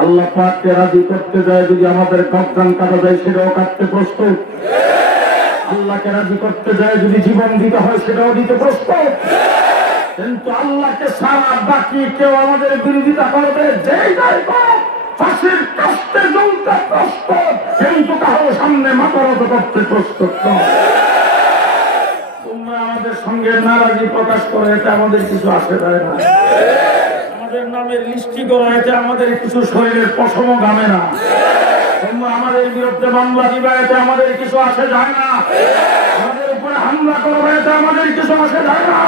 আল্লাহ পাককে রাজি করতে যায় যদি আমাদের গর্দান কাটা যায় সেটাও কাটতে প্রস্তুত। আল্লাহকে রাজি করতে যায় যদি জীবন দিতে হয় সেটাও দিতে প্রস্তুত। কিন্তু আল্লাহকে সারা বাকি কেউ আমাদের বিরোধিতা করবে যেই যাই হোক, ফাঁসির কাস্তে জ্বলতে প্রস্তুত, কিন্তু কারো সামনে মাথা নত করতে প্রস্তুত নয়। তোমরা আমাদের সঙ্গে নারাজি প্রকাশ করে এতে আমাদের কিছু আসে যায় না। আমাদের নামের লিস্টি করা এতে আমাদের কিছু শরীরের পশমও গামে না। তোমরা আমাদের বিরুদ্ধে মামলা দিবা এতে আমাদের কিছু আসে যায় না। আমাদের উপরে হামলা করবে এতে আমাদের কিছু আসে যায় না।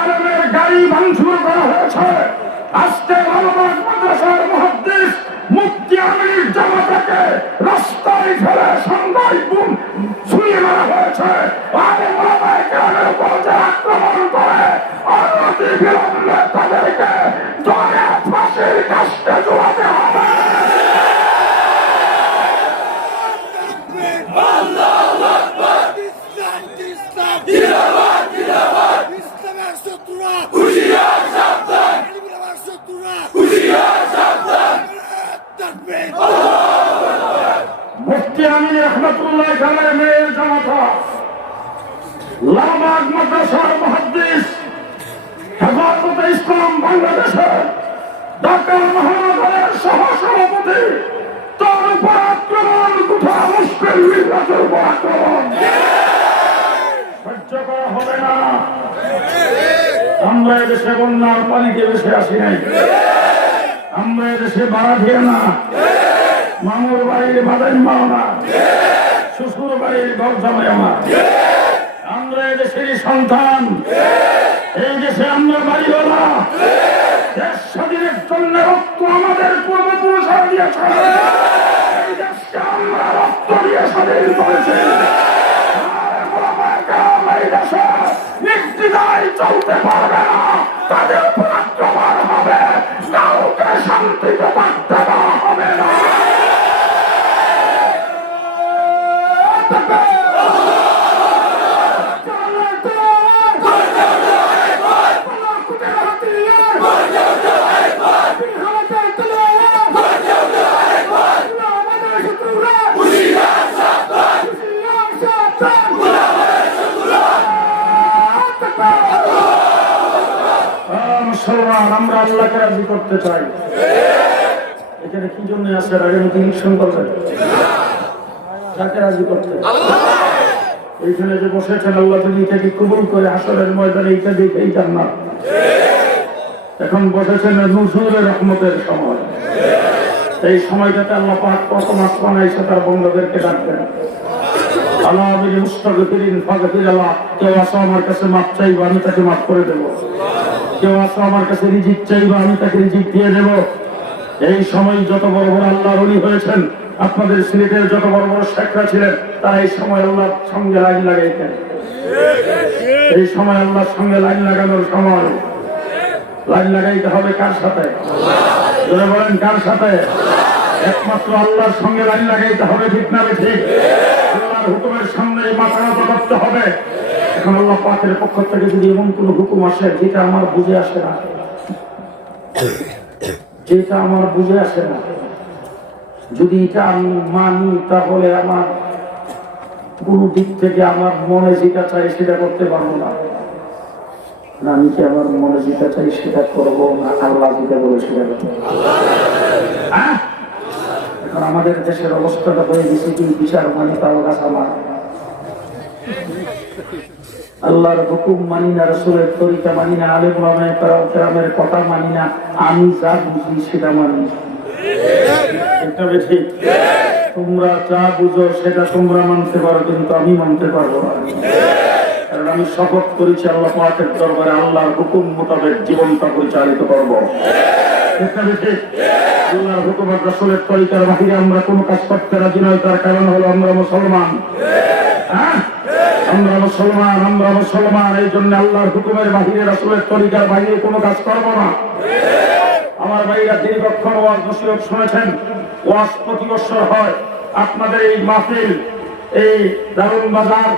আলমের গাড়ি ভাঙচুর করা হয়েছে। আজকে আলমবাগ মাদ্রাসার মুহাদ্দিস মুফতি আমির জামাতাকে রাস্তায় ফেলে সন্ধ্যায় বুম ছুঁয়ে মারা হয়েছে। আলেম ওলামায়ে কেরামের উপর যে আক্রমণ করে অনতি বিলম্বে তাদেরকে ধরে ফাঁসির কাস্তে ঝুলাতে হবে। আল্লাহু আকবার। ইসলাম জিন্দাবাদ জিন্দাবাদ। ইসলামের শত্রুরা হুঁশিয়ার সাবধান। ইসলামের শত্রুরা হুঁশিয়ার সাবধান। তাকবীর। আল্লাহু আকবার। মুফতি আমির রহমাতুল্লাহ আলাইহি মেয়ের জামাতা আলমবাগ মাদ্রাসার মুহাদ্দিস হেফাজতে ইসলাম বাংলাদেশের ঢাকা মহানগরের সহসভাপতি, তার উপর আক্রমণ কোঠা মুশকিল মিল্লাতের উপর আক্রমণ সহ্য করা হবে না। আমরা এদেশে বন্যার পানিকে বেশি আসি নাই। আমরা এদেশে ভাড়া দিয়ে না, মামুর বাড়ির বাদাই মাও না, শ্বশুর বাড়ির ঘর জামাই আমার। আমরা এদেশেরই সন্তান। এই দেশে আমরা বাড়িওয়ালা। দেশ স্বাধীনের জন্য রক্ত আমাদের পূর্বপুরুষরা দিয়েছে। এই দেশকে আমরা রক্ত দিয়ে স্বাধীন করেছি। এই দেশে নির্দ্বিধায় চলতে পারবে না, তাদের উপর আক্রমণ হবে। কাউকে শান্তিতে থাকতে দেওয়া হবে না। আমরা আল্লাহকে রাজি করতে চাই। এখানে কি জন্য আসে আগে মতো ইলেকশন করবেন? কাকে রাজি করতে? এইখানে যে বসেছেন আল্লাহ যদি এটাকে কবুল করে হাসরের ময়দানে এইটা দেখেই জান্নাত। এখন বসেছেন নজরুলের রহমতের সময়। এই সময়টাতে আল্লাহ পাক প্রথম আসমান এসে তার বন্ধুদেরকে ডাকবেন। আল্লাহ আমির মুস্তাগফিরিন ফাগফিরাল্লাহ। কেউ আসো আমার কাছে মাপ চাইবো, আমি তাকে মাফ করে দেবো। কেউ আসো আমার কাছে রিজিক চাইবো, আমি তাকে রিজিক দিয়ে দেব। এই সময় যত বড় বড় আল্লাহর ওলি হয়েছেন, আপনাদের সিলেটের যত বড় বড় শেখরা ছিলেন, তারা এই সময় আল্লাহর সঙ্গে লাইন লাগাইতেন। এই সময় আল্লাহর সঙ্গে লাইন লাগানোর সময়। লাইন লাগাইতে হবে কার সাথে? যারা বলেন কার সাথে? একমাত্র আল্লাহর সঙ্গে লাইন লাগাইতে হবে, ঠিক না ঠিক? আল্লাহর হুকুমের সামনে মাথা নত করতে হবে। এখন আল্লাহ পাকের পক্ষ থেকে যদি এমন কোন হুকুম আসে যেটা আমার বুঝে আসে না, যেটা আমার বুঝে আসে না, যদি এটা আমি মানি, তাহলে আমার কোন দিক থেকে আমার মনে যেটা চাই সেটা করতে পারবো না। আমি কি আমার মনে যেটা চাই সেটা করবো না আল্লাহ যেটা বলে সেটা করবো? এখন আমাদের দেশের অবস্থাটা হয়ে গেছে কি, বিচার মানি তাও গাছ আমার, আল্লাহর হুকুম মানি না, রাসূলের তরিকা মানি না, আলেম ওলামায়ে কেরামের কথা মানি না, আমি যা বুঝি সেটা মানি। এটা বেশি তোমরা যা বুঝো সেটা তোমরা মানতে পারো, কিন্তু আমি মানতে পারবো না। কারণ আমি শপথ করেছি আল্লাহ পাকের দরবারে আল্লাহর হুকুম মোতাবেক জীবনটা পরিচালিত করবো। আল্লাহর হুকুম আর রাসূলের তরিকার বাহিরে আমরা কোনো কাজ করতে রাজি নই। তার কারণ হলো আমরা মুসলমান। আমরা মুসলমান, আমরা মুসলমান। এই জন্য আল্লাহর হুকুমের বাহিরে, রাসূলের তরিকার বাহিরে কোনো কাজ করবো না। আমার ভাইরা দীর্ঘক্ষণ ওয়াজ নসিহত শুনেছেন। ওয়াজ প্রতি বছর হয়। আপনাদের এই মাহফিল, এই দারুন বাজার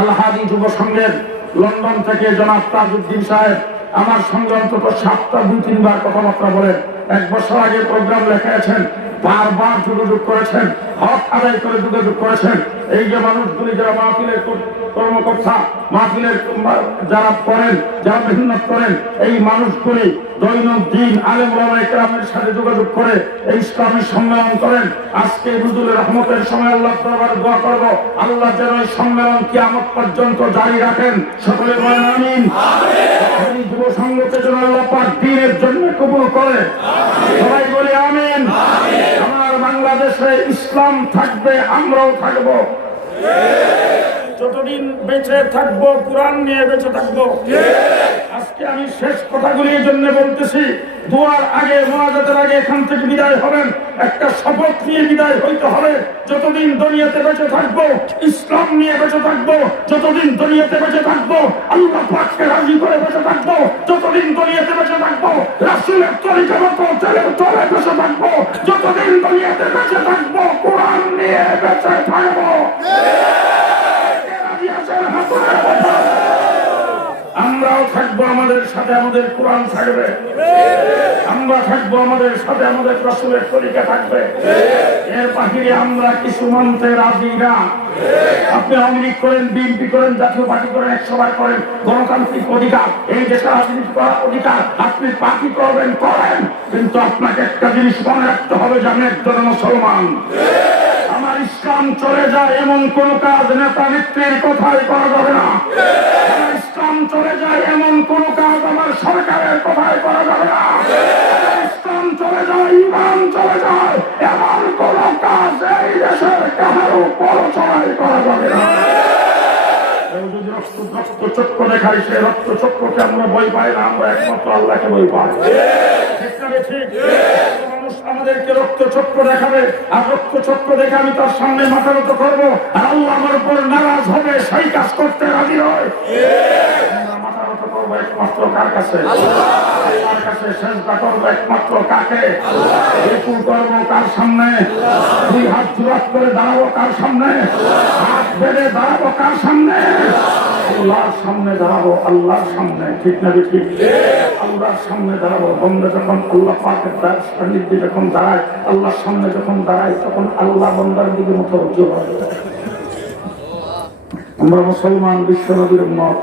আল-হাদি যুব সংঘের লন্ডন থেকে জনাব তাজউদ্দিন সাহেব আমার সঙ্গে অন্তত 7টা 2-3 বার কথাবার্তা বলেন। 1 বছর আগে প্রোগ্রাম লেখেছেন, বারবার যোগাযোগ করেছেন, হক আদায় করে যোগাযোগ করেছেন। এই যে মানুষগুলি যারা মাহফিলের কর্মকর্তা, মাহফিলের যারা করেন, যারা মেহনত করেন, এই মানুষগুলি দৈনন্দিন আলেম ওলামায়ে কেরামের সাথে যোগাযোগ করে এই ইসলামী সম্মেলন করেন। আজকে নুজুলের রহমতের সময় আল্লাহ দরবারে দোয়া করব, আল্লাহ যেন এই সম্মেলন কিয়ামত পর্যন্ত জারি রাখেন। সকলে বলেন আমিন। আমিন। যুব সংঘকে যেন আল্লাহ পাক দ্বীনের জন্য কবুল করে। সবাই বলি আমিন। আমার বাংলাদেশে ইসলাম থাকবে, আমরাও থাকবো। যতদিন বেঁচে থাকবো কোরআন নিয়ে বেঁচে থাকবো। আজকে আমি শেষ কথাগুলি এই জন্য বলতেছি, দোয়ার আগে, মোনাজাতের আগে এখান থেকে বিদায় হবেন, একটা শপথ নিয়ে বিদায় হইতে হবে। যতদিন দুনিয়াতে বেঁচে থাকবো ইসলাম নিয়ে বেঁচে থাকবো, যতদিন দুনিয়াতে বেঁচে থাকবো আল্লাহ পাককে রাজি করে বেঁচে থাকবো, যতদিন দুনিয়াতে বেঁচে থাকবো রাসূলের তরিকা মতো চলে চলে বেঁচে থাকবো, যতদিন দুনিয়াতে বেঁচে থাকবো কোরআন নিয়ে বেঁচে থাকবো। আমরাও থাকবো, আমাদের সাথে আমাদের কোরআন থাকবে। আমরা থাকবো, আমাদের সাথে আমাদের রাসূলের তরিকা থাকবে। এর বাহিরে আমরা কিছু মানতে রাজি না। আপনি আওয়ামী লীগ করেন, বিএনপি করেন, জাতীয় পার্টি করেন, 100 বার করেন, গণতান্ত্রিক অধিকার, এই দেশে রাজনীতি করার অধিকার, আপনি পার্টি করবেন করেন, কিন্তু আপনাকে একটা জিনিস মনে রাখতে হবে যে আমি একজন মুসলমান। আমার ইসলাম চলে যায় এমন কোন কাজ নেতা নেত্রীর কথাই করা যাবে না। আমার ইসলাম চলে যায় এমন কোন কাজ আমার সরকারের কথাই করা যাবে না। ইসলাম চলে যায়, ঈমান চলে যায় এমন কোন কাজ এই দেশের কারো পরচয় করা যাবে না। যদি রক্ত চক্র দেখাই, সে রক্ত চক্রকে আমরা বই পাই না, আমরা একমাত্র আল্লাহকে বই পাই। ঠিক না ঠিক? আমাদেরকে রক্ত চক্র দেখাবে, আর রক্ত চক্র দেখে আমি তার সামনে মাথা নত করবো, আর আল্লাহ আমার উপর নারাজ হবে, সেই কাজ করতে রাজি হয়। মাথা নত করবো একমাত্র কার কাছে? আল্লাহর কাছে। সেজদা করবো একমাত্র কাকে? রুকু করবো কার সামনে? 2 হাত জোড়া করে দাঁড়াবো কার সামনে? হাত বেঁধে দাঁড়াবো কার সামনে? আল্লাহর সামনে দাঁড়াবো, আল্লাহর সামনে। ঠিক না ঠিক? আল্লাহর সামনে দাঁড়াবো। বন্ধু যখন আল্লাহ পাকের সান্নিধ্যে যখন দাঁড়ায়, আল্লাহর সামনে যখন দাঁড়ায়, তখন আল্লাহ বন্দার দিকে মুতওয়াজ্জিহ হয়। আমরা মুসলমান, বিশ্ব নবীর উম্মত।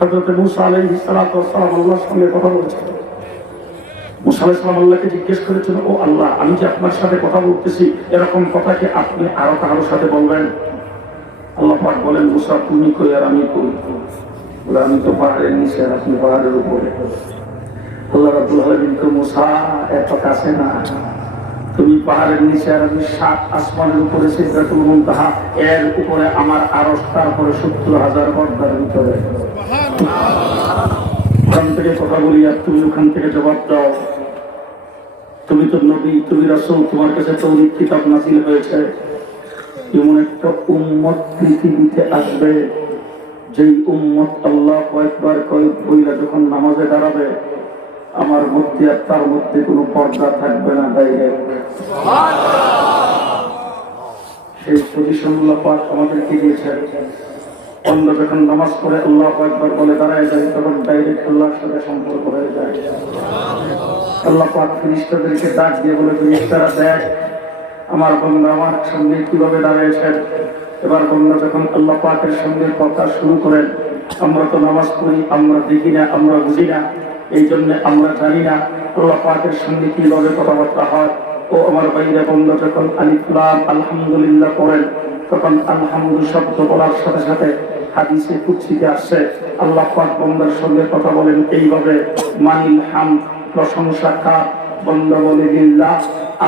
হযরত মুসা আলাইহিস সালাতু ওয়াস সালাম আল্লাহর সঙ্গে কথা বলেছেন। মুসা আলাইহিস সালাম আল্লাহকে জিজ্ঞেস করেছেন, ও আল্লাহ, আমি যে আপনার সাথে কথা বলতেছি, এরকম কথা কি আপনি আরো কারোর সাথে বলবেন? আল্লাহ পাক বলেন, মুসা তুমি কই আর আমি কই? বলে আমি তো পাহাড়ের নিচে আর আপনি পাহাড়ের উপরে। আল্লাহ রাব্বুল আলামিন তো মুসা এত কাছে না, তুমি পাহাড়ের নিচে আর আমি 7 আসমানের উপরে, সিদরাতুল মুনতাহা, এর উপরে আমার আরশ, তারপরে 70,000 পর্দার ভিতরে। ওখান থেকে কথা বলি আর তুমি ওখান থেকে জবাব দাও। তুমি তো নবী, তুমি রাসূল, তোমার কাছে তৌরাত কিতাব নাযিল হয়েছে। এমন একটা উম্মত পৃথিবীতে আসবে, যেই উম্মত আল্লাহু আকবার কইলা যখন নামাজে দাঁড়াবে, আমার মধ্যে আর তার মধ্যে কোনো পর্দা থাকবে না, ডাইরেক্ট। সেই পজিশনগুলো পাক আমাদেরকে দিয়েছেন। অন্য যখন নামাজ পড়ে আল্লাহু আকবার বলে দাঁড়ায় যায়, তখন ডাইরেক্ট আল্লাহর সাথে সম্পর্ক হয়ে যায়। আল্লাহ পাক ফেরেশতাদেরকে ডাক দিয়ে বলে, ফেরেশতারা দেখ আমার বান্দা আমার সামনে কিভাবে দাঁড়িয়েছেন। এবার বান্দা যখন আল্লাহ পাকের সঙ্গে কথা শুরু করেন, আমরা তো নামাজ পড়ি, আমরা দেখি না, আমরা বুঝি না, এই জন্য আমরা জানি না আল্লাহ পাকের সঙ্গে কিভাবে কথাবার্তা হয়। ও আমার ভাইরা, বান্দা যখন আলিফ লাম আলহামদুলিল্লাহ পড়েন, তখন আলহামদু শব্দ বলার সাথে সাথে হাদিসে কুদসিতে আসছে, আল্লাহ পাক বান্দার সঙ্গে কথা বলেন এইভাবে, মানিল হামদ, প্রশংসা কার? বান্দা বলে লিল্লাহ,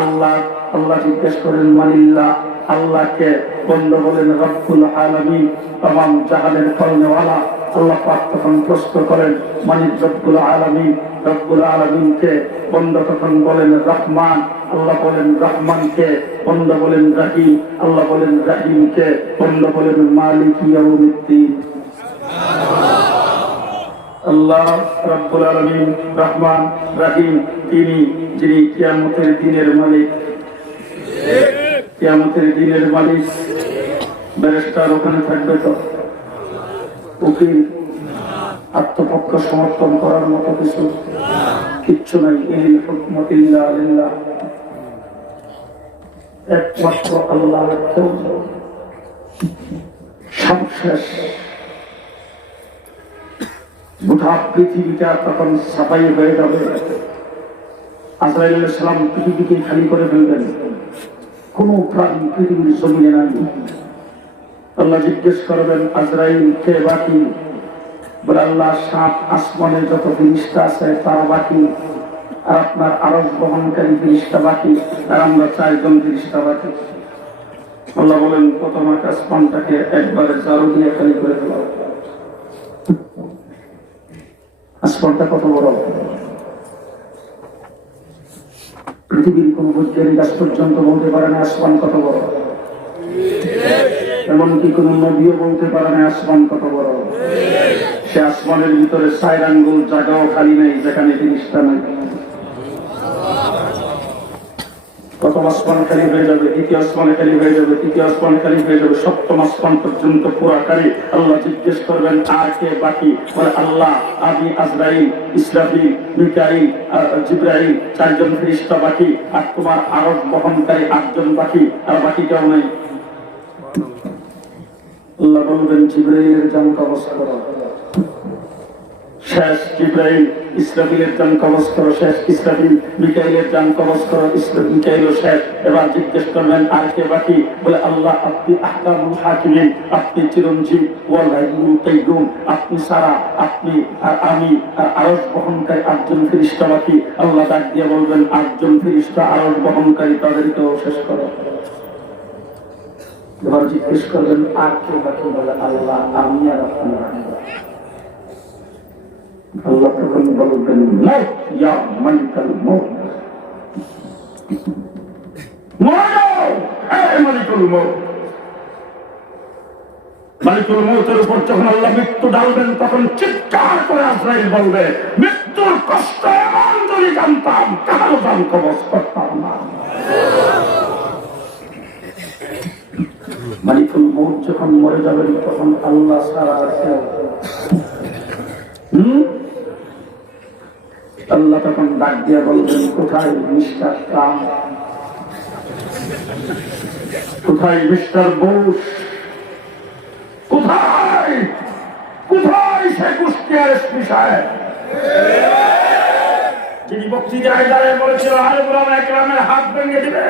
আল্লাহ। আল্লাহ জিজ্ঞেস করেন মানিল্লাহ, আল্লাহকে। বান্দা বলেন রব্বুল আলামিন, তামাম জাহানের ফলনেওয়ালা। আল্লাহ পাক তখন প্রশ্ন করেন মানিক রব্বুল আলামিন, রব্বুল আলামিনকে। বান্দা তখন বলেন রহমান, আল্লাহ বলেন রহমানকে। বান্দা বলেন রহিম, আল্লাহ বলেন রহিমকে। বান্দা বলেন মালিক ইয়াউমিদ্দিন। আল্লাহ রব্বুল আলামিন, রহমান, রহিম, তিনি যিনি কিয়ামতের দিনের মালিক। কিয়ামতের দিনের মালিক। ব্যারিস্টার ওখানে থাকবে তো? উকিল আত্মপক্ষ সমর্থন করার মতো কিছু কিচ্ছু নাই। ইনিল হুকমু ইল্লা লিল্লাহ, একমাত্র আল্লাহর কেউ সব শেষ। গোটা পৃথিবীটা তখন সাফাই হয়ে যাবে। আজরাইল আলাইহিস সালাম পৃথিবীকে খালি করে ফেলবেন, কোন প্রাণী পৃথিবীর জমিনে নাই। আল্লাহ জিজ্ঞেস করবেন আজরাইল কে বাকি? বলে আল্লাহ 7 আসমানে যত ফেরেশতা আছে তারা বাকি, আর আপনার আরশ বহনকারী ফেরেশতা বাকি, আর আমরা 4 জন ফেরেশতা বাকি। আল্লাহ বলেন প্রথম আসমানটাকে একবারে ঝাড়ু দিয়ে খালি করে ফেলা। আসমানটা কত বড়, পৃথিবীর কোন বৈজ্ঞানিক আজ পর্যন্ত বলতে পারে না আসমান কত বড়। এমনকি কোন নবীও বলতে পারে না আসমান কত বড়। সে আসমানের ভিতরে 4 আঙ্গুল জায়গাও খালি নেই যেখানে ফেরেশতা নাই। প্রথম আসমান খালি হয়ে যাবে, দ্বিতীয় আসমানে খালি হয়ে যাবে, তৃতীয় আসমানে খালি হয়ে যাবে, সপ্তম আসমান পর্যন্ত পুরা খালি। আল্লাহ জিজ্ঞেস করবেন আর কে বাকি? বলে আল্লাহ, আমি, আজরাইল, ইসরাফিল, মিকাইল আর জিবরাইল 4 জন ফেরেশতা বাকি, আর তোমার আরশ বহনকারী 8 জন বাকি, আর বাকি কেউ নাই। আল্লাহ বলবেন জিবরাইলের জান কবজ করো, শেষ। জিবরাইল, ইসরাফিলের জান কবজ করো, শেষ। ইসরাফিল, মিকাইলের জান কবজ করো, মিকাইলও শেষ। এবার জিজ্ঞেস করবেন আর কে বাকি? বলে আল্লাহ, আপনি আহকামুল হাকিমিন, আপনি চিরঞ্জীব, ওয়াল হাইয়ুল কাইয়ুম, আপনি সারা, আপনি আর আমি আর আরশ বহনকারী 8 জন ফেরেশতা বাকি। আল্লাহ ডাক দিয়ে বলবেন 8 জন ফেরেশতা আরশ বহনকারী, তাদেরকেও শেষ করো। এবার জিজ্ঞেস করবেন আর কে বাকি? বলে আল্লাহ, আমি আর আপনি। আল্লাহ তখন বলবেন মউত ইয়া মালিকাল মউত, মালিকুল মউত। মালিকুল মউতের উপর যখন আল্লাহ মৃত্যু ডালবেন তখন চিৎকার করে আজরাইল বলবে মৃত্যুর কষ্ট এমন যদি জানতাম কারো জান কবজ করতাম না। মালিকুল মউত যখন মরে যাবেন তখন আল্লাহ ছাড়া আর কেউ। আল্লাহ তখন ডাক দিয়ে বলবেন কোথায় মিস্টার ট্রাম্প, কোথায় মিস্টার বুশ, কোথায় কোথায় সে কুষ্টিয়ার এসপি সাহেব যিনি বক্তৃতায় দাঁড়িয়ে বলেছিল আরে গোলাম একরামের হাত ভেঙে দিবে।